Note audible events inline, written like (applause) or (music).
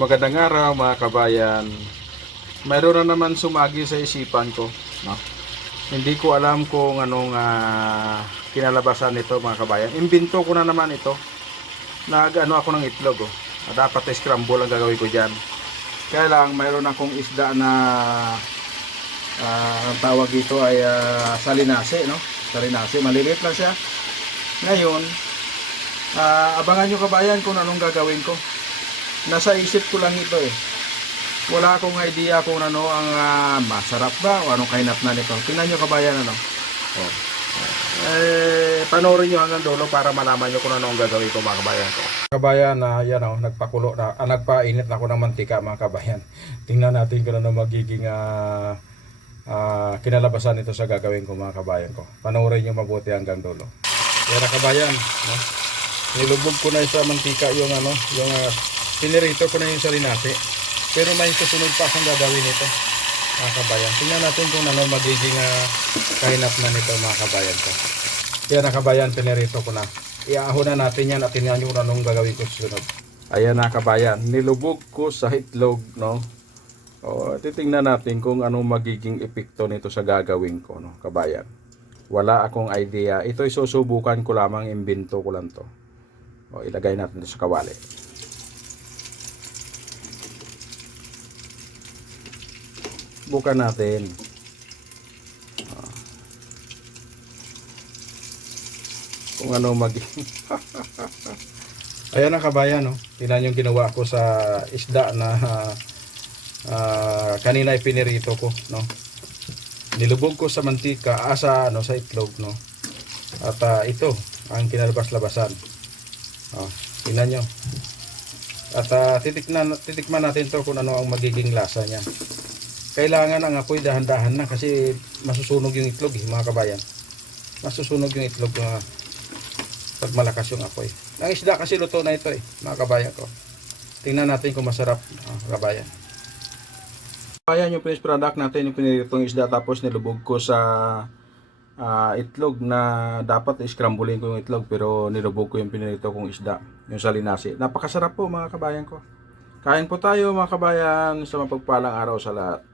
Magandang araw mga kabayan. Mayroon na naman sumagi sa isipan ko. No? Hindi ko alam kung anong ah, kinalabasan nito mga kabayan. Imbento ko na naman ito. Nag ano ako ng itlog. Oh. Dapat scramble ang gagawin ko dyan. Kaya lang mayroon akong isda na ah, ang tawag dito ay ah, salinase. No? Salinase. Maliliit lang siya. Ngayon, ah, abangan nyo kabayan kung anong gagawin ko nasa isip ko lang ito eh. Wala akong idea kung ano ang ah, masarap ba o anong kainat na nito. Tingnan nyo kabayan ano. Oh. Eh, panoorin nyo hanggang dulo para malaman nyo kung ano ang gagawin ko mga kabayan ko. Kabayan na yan oh, nagpakulo na, ah, nagpainit na ako ng mantika mga kabayan. Tingnan natin kung ano magiging ah, ah, kinalabasan nito sa gagawin ko mga kabayan ko. Panoorin nyo mabuti hanggang dulo. Yan kabayan, no? Nilubog ko na sa mantika yung ano, yung uh, pinirito ko na yung salinasi. Pero may susunod pa akong gagawin nito, mga kabayan. Tingnan natin kung ano magiging uh, kahinap na nito, mga kabayan ko. Yan na kabayan, pinirito ko na. Iahon na natin yan at tingnan nyo kung anong gagawin ko susunod. Ayan na kabayan, nilubog ko sa itlog, no? O, titingnan natin kung anong magiging epekto nito sa gagawin ko, no, kabayan. Wala akong idea. Ito'y susubukan ko lamang, imbento ko lang to. O, ilagay natin ito sa kawali. Bukan natin. Kung ano maging... (laughs) Ayan na kabayan, no? Tingnan yung ginawa ko sa isda na ah, (laughs) ah, kanina ipinirito ko, no? Nilubog ko sa mantika, ah, sa, ano, sa itlog, no? At ah, ito, ang kinalabas-labasan. Oh, tingnan nyo. At ah, titikman, titikman natin to kung ano ang magiging lasa niya. Kailangan ang apoy dahan-dahan na kasi masusunog yung itlog eh, mga kabayan. Masusunog yung itlog na pag malakas yung apoy. Ang isda kasi luto na ito eh, mga kabayan ko. Tingnan natin kung masarap, mga kabayan. Kabayan yung finished product natin, yung piniritong isda tapos nilubog ko sa ah, itlog na dapat scramblein ko yung itlog pero nilubog ko yung pinirito kong isda, yung salinasi. Napakasarap po mga kabayan ko. Kain po tayo mga kabayan sa mapagpalang araw sa lahat.